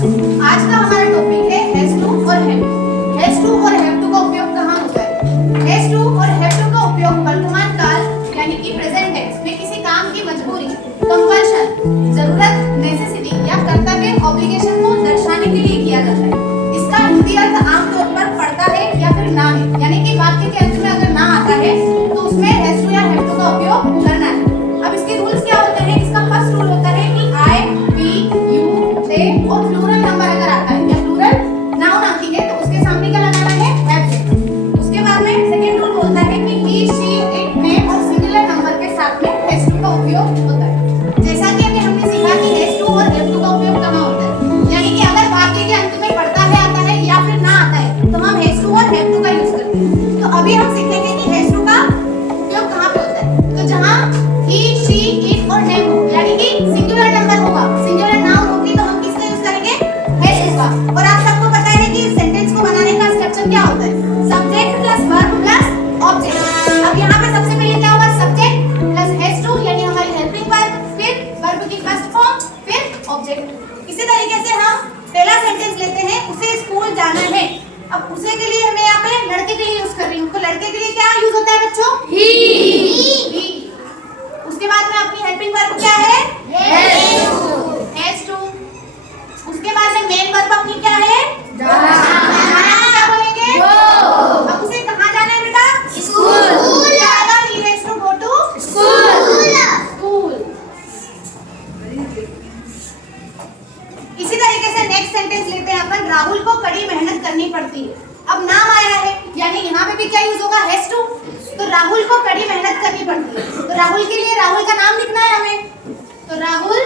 आज का हमारा टॉपिक है हैज टू और हैव टू। हैज टू और हैव टू का उपयोग कहाँ होता है? हैज टू और हैव टू का उपयोग वर्तमान काल यानी कि प्रेजेंट टेंस में किसी काम की मजबूरी, कंपल्शन, जरूरत, नेसेसिटी या कर्तव्य, ऑब्लिगेशन को दर्शाने के लिए किया जाता है। इसका हिंदी अर्थ आमतौर पर पड़ता है या फिर ना है, यानी कि वाक्य के अंत में अगर ना आता है तो उसमें हैज टू या हैव टू का उपयोग करना है। अब इसके रूल्स क्या होते हैं? इसका फर्स्ट रूल होता है कि आई, वी, यू, दे और प्लूरल नंबर अगर आता है या प्लूरल नाउन आती है तो उसके सामने क्या लगाना है? Have to. उसके बाद में सेकंड रूल बोलता है कि ही, शी, इट, मे और सिंगुलर नंबर के साथ में हैज टू का उपयोग होता है। जैसा कि अभी हमने सीखा कि हैज टू और हैव टू का उपयोग कहाँ होता है, यानी कि अगर वाक्य के अंत में पड़ता है, आता है या फिर ना आता है तो हम हैज टू और हैव टू का यूज करते हैं। तो अभी हम सीखेंगे कि हैज टू का उपयोग कहाँ पे होता है। तो जहाँ ही, शी, इट और नेम हो, यानी कि सिंगुलर नंबर होगा, सिंगुलर नाउन होगी तो हम किसका यूज करेंगे? हैज टू का। और आप सबको पता है कि सेंटेंस को बनाने का स्ट्रक्चर क्या होता है? Subject plus verb plus object. अब यहाँ पे सबसे पहले क्या होगा? सब्जेक्ट प्लस हैज टू यानी हमारी हेल्पिंग वर्ब, फिर वर्ब की फर्स्ट फॉर्म, फिर ऑब्जेक्ट। इसी तरीके से हम पहला सेंटेंस लेते हैं, उसे स्कूल जाना है। अब उसे के लिए मैं यहाँ पे लड़के के लिए यूज कर रही हूँ, तो लड़के के लिए क्या यूज होता है बच्चों? ही। उसके बाद में अपनी हेल्पिंग वर्ब क्या है? Has to. उसके बाद में मेन वर्ब अपनी क्या है? जाना। क्या बोलेंगे? अब उसे कहाँ जाना है बेटा? स्कूल। क्या आएगा? He has to go to school. इसी तरीके से नेक्स्ट सेंटेंस लेते हैं अपन, राहुल को कड़ी मेहनत करनी पड़ती है। अब नाम आया है यानी यहाँ पे भी क्या यूज होगा? Has to. तो राहुल को कड़ी मेहनत करनी पड़ती है, तो राहुल के लिए राहुल का नाम लिखना है हमें। तो राहुल,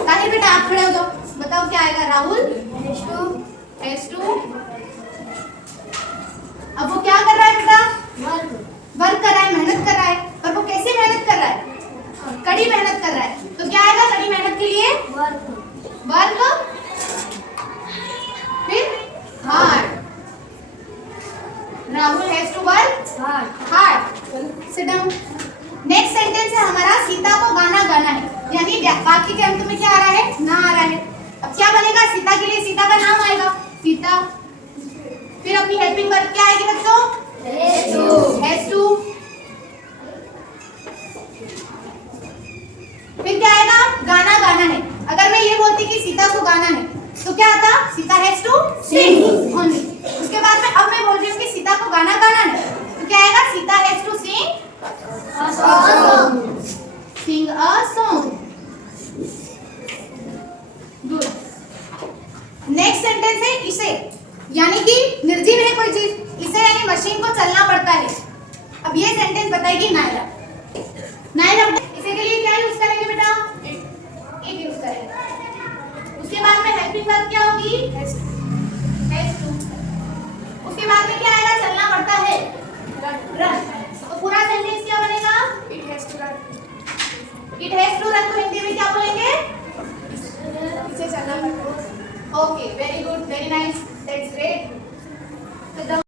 ताहिर बेटा आप खड़े हो जाओ, बताओ क्या आएगा? Rahul has to. अब वो क्या कर रहा है बेटा? वर्क कर रहा है, मेहनत कर रहा है। पर वो कैसे मेहनत कर रहा है? कड़ी मेहनत कर रहा है। तो क्या आएगा कड़ी मेहनत के लिए? वर्क, फिर hard. Rahul has to work hard. Sit down. Next sentence है हमारा, सीता को गाना गाना है, यानी वाक्य के अंत में क्या आ रहा है? ना आ रहा है। अब क्या बनेगा? सीता के लिए सीता का नाम आएगा, सीता। फिर अपनी हेल्पिंग वर्ब क्या आएगी बच्चों? Has to. फिर क्या आएगा? गाना गाना है। अगर मैं ये बोलती कि सीता को गाना है तो क्या आता? Sita has to sing only. उसके बाद में अब मैं बोल रही हूँ कि सीता को गाना गाना है तो क्या आएगा? Sita has to sing a song. Good. Next sentence है इसे, यानी कि निर्जीव है कोई चीज, इसे यानी मशीन को चलना पड़ता है। अब ये सेंटेंस बताएगी नायरा। नायरा इसे के लिए क्या यूज करेंगे बेटा? इट यूज करेंगे। उसके बाद में हेल्पिंग वर्ब क्या होगी? Has to. उसके बाद में क्या आएगा? चलना पड़ता है, रन। तो पूरा सेंटेंस क्या बनेगा? It has to run. It has to run को हिंदी में क्या बोलेंगे? इसे चलना पड़ता है। Okay, very good, very nice, that's great.